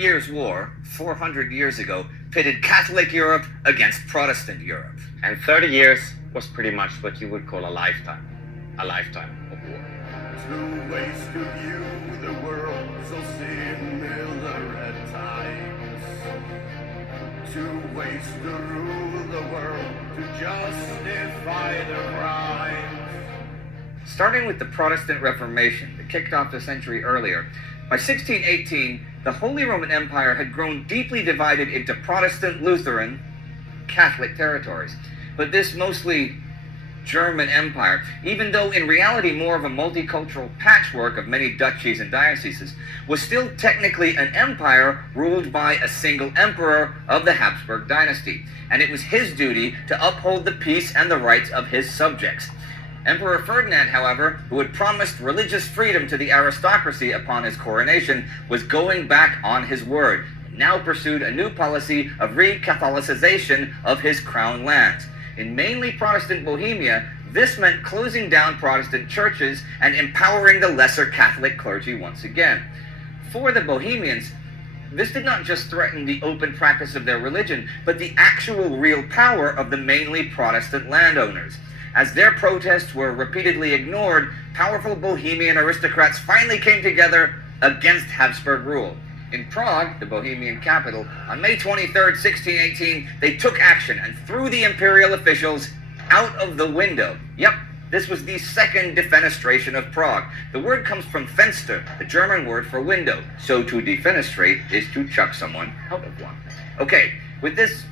Years' War, 400 years ago, pitted Catholic Europe against Protestant Europe. And 30 years was pretty much what you would call a lifetime of war. Two ways to view the world, so similar at times. Two ways to rule the world, to justify the crimes. Starting with the Protestant Reformation that kicked off a century earlier, by 1618, the Holy Roman Empire had grown deeply divided into Protestant, Lutheran, Catholic territories. But this mostly German empire, even though in reality more of a multicultural patchwork of many duchies and dioceses, was still technically an empire ruled by a single emperor of the Habsburg dynasty, and it was his duty to uphold the peace and the rights of his subjects. Emperor Ferdinand, however, who had promised religious freedom to the aristocracy upon his coronation, was going back on his word, and now pursued a new policy of re-Catholicization of his crown lands. In mainly Protestant Bohemia, this meant closing down Protestant churches and empowering the lesser Catholic clergy once again. For the Bohemians, this did not just threaten the open practice of their religion, but the actual real power of the mainly Protestant landowners. As their protests were repeatedly ignored, powerful Bohemian aristocrats finally came together against Habsburg rule. In Prague, the Bohemian capital, on May 23, 1618, they took action and threw the imperial officials out of the window. Yep, this was the second defenestration of Prague. The word comes from Fenster, the German word for window. So to defenestrate is to chuck someone out of one. Okay, with this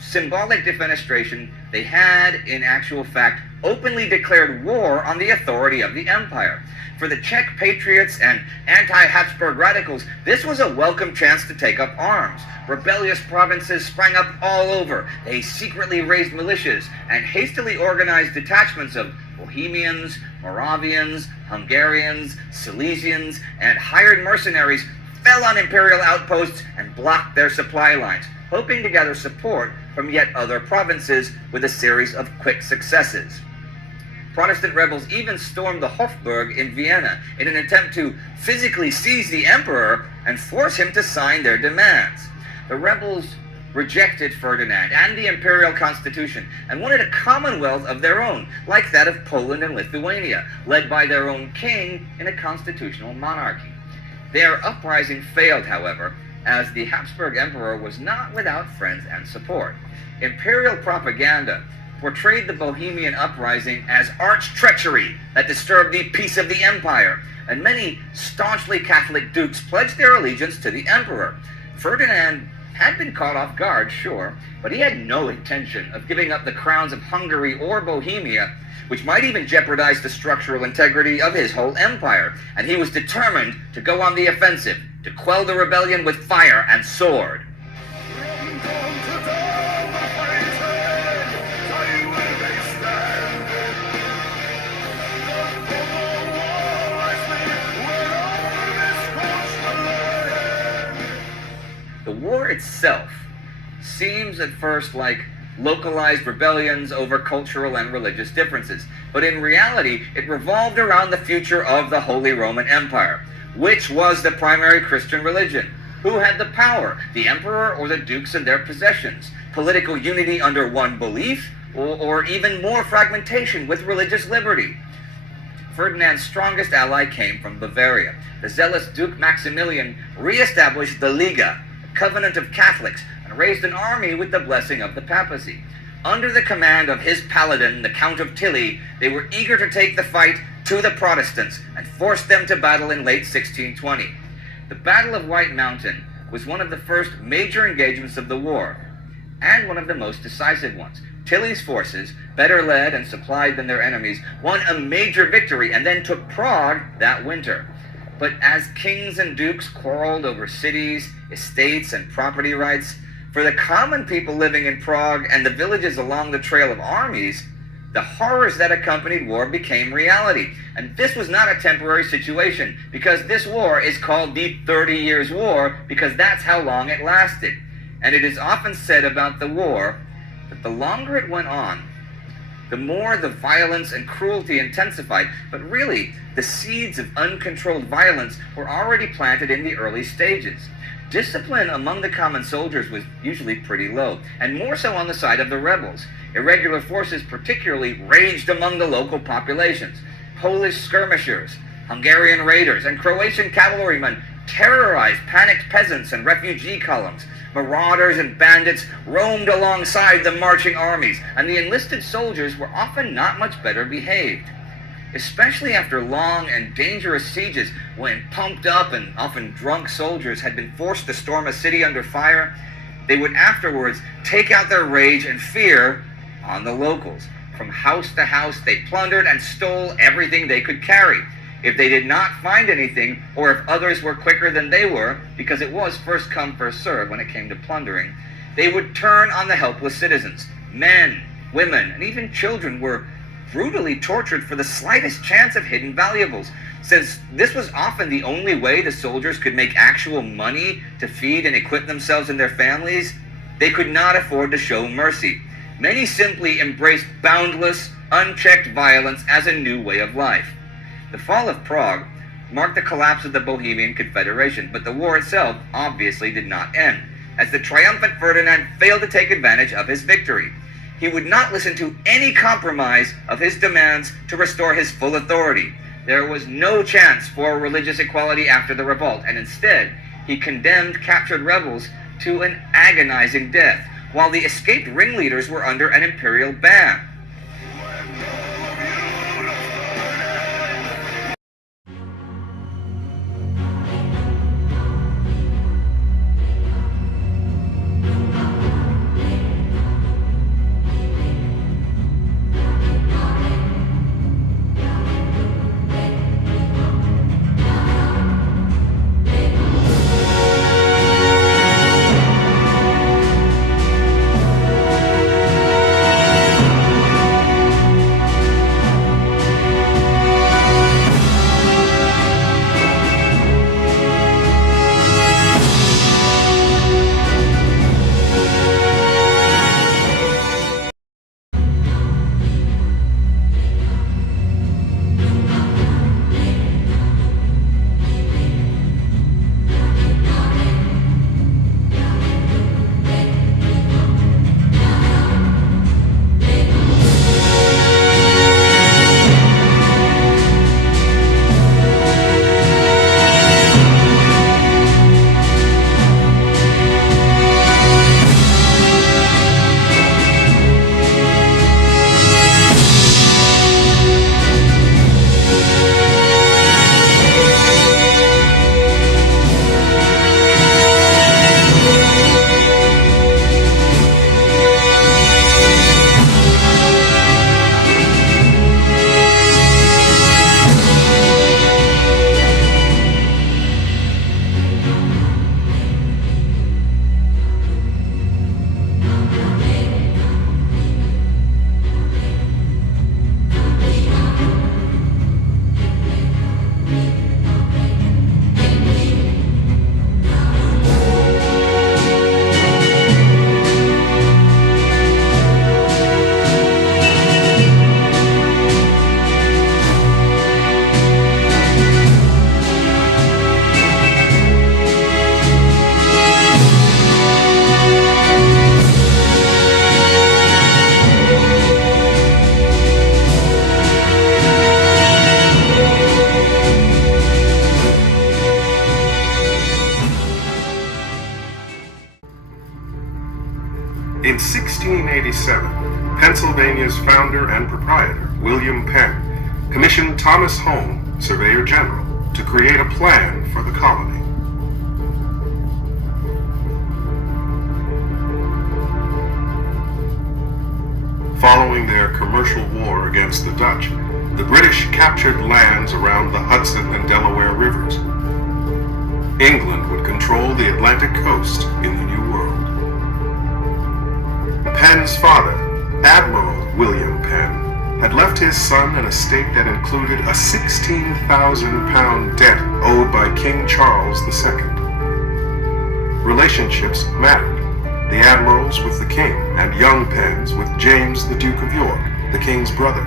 symbolic defenestration, they had, in actual fact, openly declared war on the authority of the empire. For the Czech patriots and anti-Habsburg radicals, this was a welcome chance to take up arms. Rebellious provinces sprang up all over. They secretly raised militias and hastily organized detachments of Bohemians, Moravians, Hungarians, Silesians, and hired mercenaries fell on imperial outposts and blocked their supply lines, hoping to gather support from yet other provinces with a series of quick successes. Protestant rebels even stormed the Hofburg in Vienna in an attempt to physically seize the emperor and force him to sign their demands. The rebels rejected Ferdinand and the imperial constitution and wanted a commonwealth of their own, like that of Poland and Lithuania, led by their own king in a constitutional monarchy. Their uprising failed, however, as the Habsburg emperor was not without friends and support. Imperial propaganda portrayed the Bohemian uprising as arch treachery that disturbed the peace of the empire, and many staunchly Catholic dukes pledged their allegiance to the emperor. Ferdinand had been caught off guard, sure, but he had no intention of giving up the crowns of Hungary or Bohemia, which might even jeopardize the structural integrity of his whole empire, and he was determined to go on the offensive, to quell the rebellion with fire and sword. The war itself seems at first like localized rebellions over cultural and religious differences, but in reality it revolved around the future of the Holy Roman Empire. Which was the primary Christian religion? Who had the power, the emperor or the dukes and their possessions? Political unity under one belief, or even more fragmentation with religious liberty? Ferdinand's strongest ally came from Bavaria. The zealous Duke Maximilian re-established the Liga, a covenant of Catholics, and raised an army with the blessing of the papacy. Under the command of his paladin, the Count of Tilly, they were eager to take the fight to the Protestants and forced them to battle in late 1620. The Battle of White Mountain was one of the first major engagements of the war, and one of the most decisive ones. Tilly's forces, better led and supplied than their enemies, won a major victory and then took Prague that winter. But as kings and dukes quarreled over cities, estates, and property rights, for the common people living in Prague and the villages along the trail of armies, the horrors that accompanied war became reality. And this was not a temporary situation, because this war is called the 30 Years' War because that's how long it lasted. And it is often said about the war that the longer it went on, the more the violence and cruelty intensified. But really, the seeds of uncontrolled violence were already planted in the early stages. discipline among the common soldiers was usually pretty low, and more so on the side of the rebels. Irregular forces particularly raged among the local populations. Polish skirmishers, Hungarian raiders, and Croatian cavalrymen terrorized panicked peasants and refugee columns. Marauders and bandits roamed alongside the marching armies, and the enlisted soldiers were often not much better behaved. Especially after long and dangerous sieges, when pumped up and often drunk soldiers had been forced to storm a city under fire, they would afterwards take out their rage and fear on the locals. From house to house, they plundered and stole everything they could carry. If they did not find anything, or if others were quicker than they were, because it was first come, first served when it came to plundering, they would turn on the helpless citizens. Men, women, and even children were brutally tortured for the slightest chance of hidden valuables. Since this was often the only way the soldiers could make actual money to feed and equip themselves and their families, they could not afford to show mercy. Many simply embraced boundless, unchecked violence as a new way of life. The fall of Prague marked the collapse of the Bohemian Confederation, but the war itself obviously did not end, as the triumphant Ferdinand failed to take advantage of his victory. He would not listen to any compromise of his demands to restore his full authority. There was no chance for religious equality after the revolt, and instead, he condemned captured rebels to an agonizing death, while the escaped ringleaders were under an imperial ban. In 1687, Pennsylvania's founder and proprietor, William Penn, commissioned Thomas Home, Surveyor General, to create a plan for the colony. Following their commercial war against the Dutch, the British captured lands around the Hudson and Delaware rivers. England would control the Atlantic coast in the New World. Penn's father, Admiral William Penn, had left his son an estate that included a 16,000-pound debt owed by King Charles II. Relationships mattered. The admirals with the king, and young Penns with James, the Duke of York, the king's brother.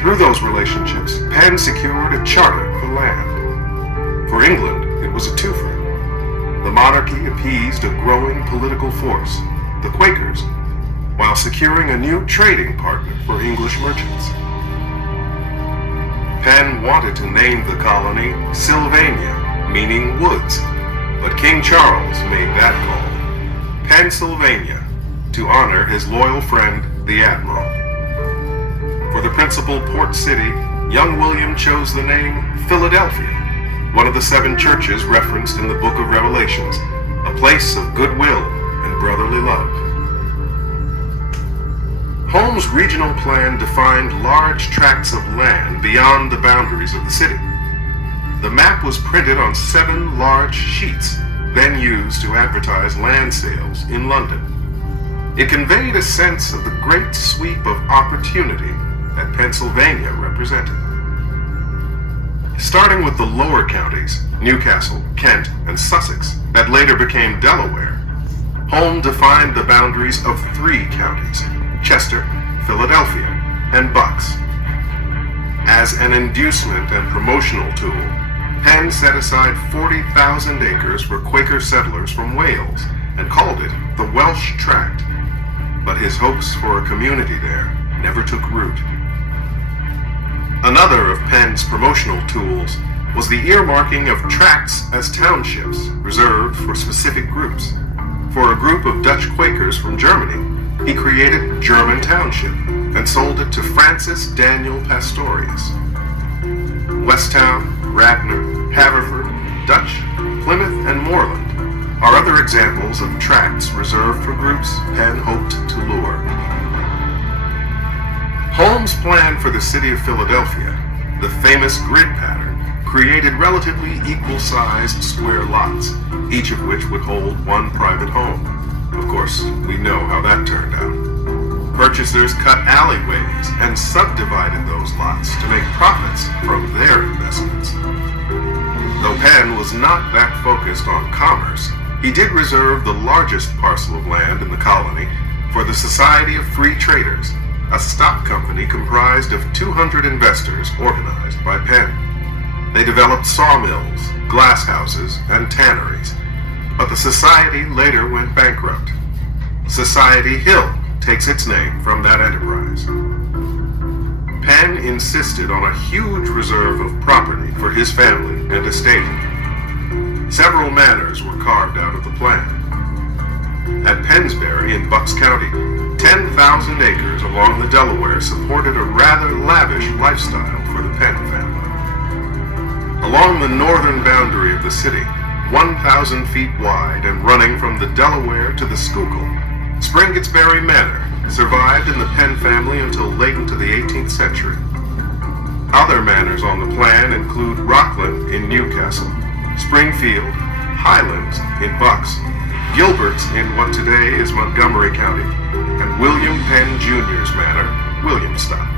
Through those relationships, Penn secured a charter for land. For England, it was a twofer. the monarchy appeased a growing political force, the Quakers, while securing a new trading partner for English merchants. Penn wanted to name the colony Sylvania, meaning woods, but King Charles made that call, Pennsylvania, to honor his loyal friend, the Admiral. For the principal port city, young William chose the name Philadelphia, one of the 7 churches referenced in the Book of Revelations, a place of goodwill and brotherly love. Holmes' regional plan defined large tracts of land beyond the boundaries of the city. The map was printed on 7 large sheets, then used to advertise land sales in London. It conveyed a sense of the great sweep of opportunity that Pennsylvania represented. Starting with the lower counties, Newcastle, Kent, and Sussex, that later became Delaware, Holmes defined the boundaries of 3 counties, Chester, Philadelphia, and Bucks. As an inducement and promotional tool, Penn set aside 40,000 acres for Quaker settlers from Wales and called it the Welsh Tract. But his hopes for a community there never took root. Another of Penn's promotional tools was the earmarking of tracts as townships reserved for specific groups. For a group of Dutch Quakers from Germany, he created German Township and sold it to Francis Daniel Pastorius. Westtown, Radnor, Haverford, Dutch, Plymouth, and Moreland are other examples of tracts reserved for groups Penn hoped to lure. Holmes' plan for the city of Philadelphia, the famous grid pattern, created relatively equal-sized square lots, each of which would hold 1 private home. Of course, we know how that turned out. Purchasers cut alleyways and subdivided those lots to make profits from their investments. Though Penn was not that focused on commerce, he did reserve the largest parcel of land in the colony for the Society of Free Traders, a stock company comprised of 200 investors organized by Penn. They developed sawmills, glass houses, and tanneries, but the society later went bankrupt. Society Hill takes its name from that enterprise. Penn insisted on a huge reserve of property for his family and estate. Several manors were carved out of the plan. At Pennsbury in Bucks County, 10,000 acres along the Delaware supported a rather lavish lifestyle for the Penn family. Along the northern boundary of the city, 1,000 feet wide and running from the Delaware to the Schuylkill, Springettsbury Manor survived in the Penn family until late into the 18th century. Other manors on the plan include Rockland in Newcastle, Springfield, Highlands in Bucks, Gilbert's in what today is Montgomery County, and William Penn Jr.'s manor, Williamstown.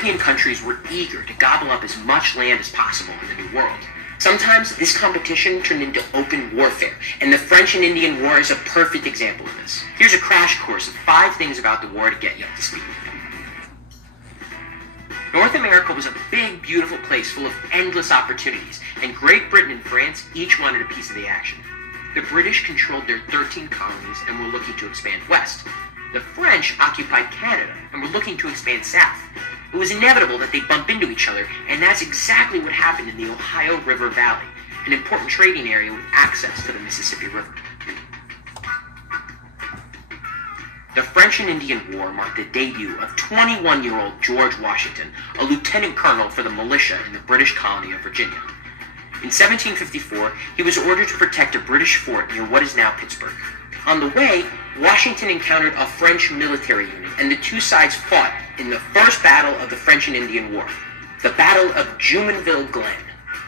European countries were eager to gobble up as much land as possible in the New World. Sometimes this competition turned into open warfare, and the French and Indian War is a perfect example of this. Here's a crash course of 5 things about the war to get you up to speed. North America was a big, beautiful place full of endless opportunities, and Great Britain and France each wanted a piece of the action. The British controlled their 13 colonies and were looking to expand west. The French occupied Canada and were looking to expand south. It was inevitable that they'd bump into each other, and that's exactly what happened in the Ohio River Valley, an important trading area with access to the Mississippi River. The French and Indian War marked the debut of 21-year-old George Washington, a lieutenant colonel for the militia in the British colony of Virginia. In 1754, he was ordered to protect a British fort near what is now Pittsburgh. On the way, Washington encountered a French military unit, and the two sides fought in the first battle of the French and Indian War, the Battle of Jumonville Glen.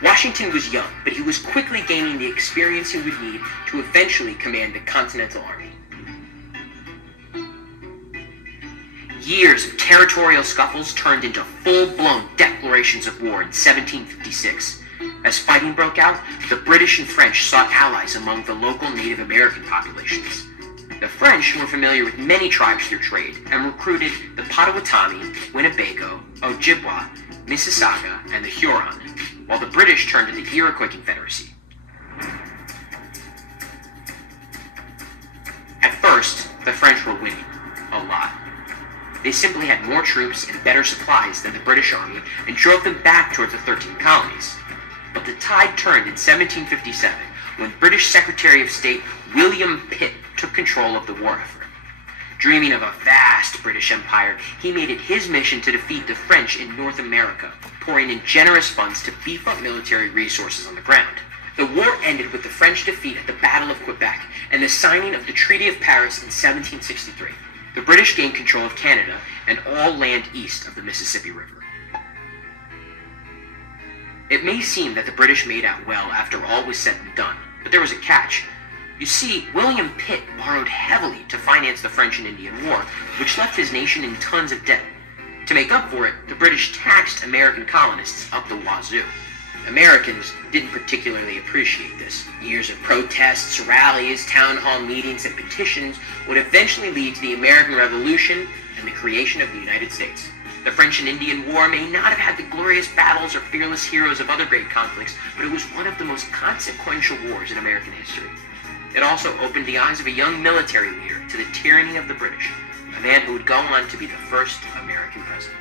Washington was young, but he was quickly gaining the experience he would need to eventually command the Continental Army. Years of territorial scuffles turned into full-blown declarations of war in 1756. As fighting broke out, the British and French sought allies among the local Native American populations. The French were familiar with many tribes through trade and recruited the Potawatomi, Winnebago, Ojibwa, Mississauga, and the Huron, while the British turned to the Iroquois Confederacy. At first, the French were winning, a lot. They simply had more troops and better supplies than the British Army and drove them back towards the 13 colonies. But the tide turned in 1757 when British Secretary of State William Pitt took control of the war effort. Dreaming of a vast British Empire, he made it his mission to defeat the French in North America, pouring in generous funds to beef up military resources on the ground. The war ended with the French defeat at the Battle of Quebec and the signing of the Treaty of Paris in 1763. The British gained control of Canada and all land east of the Mississippi River. It may seem that the British made out well after all was said and done, but there was a catch. You see, William Pitt borrowed heavily to finance the French and Indian War, which left his nation in tons of debt. To make up for it, the British taxed American colonists up the wazoo. Americans didn't particularly appreciate this. Years of protests, rallies, town hall meetings, and petitions would eventually lead to the American Revolution and the creation of the United States. The French and Indian War may not have had the glorious battles or fearless heroes of other great conflicts, but it was one of the most consequential wars in American history. It also opened the eyes of a young military leader to the tyranny of the British, a man who would go on to be the first American president.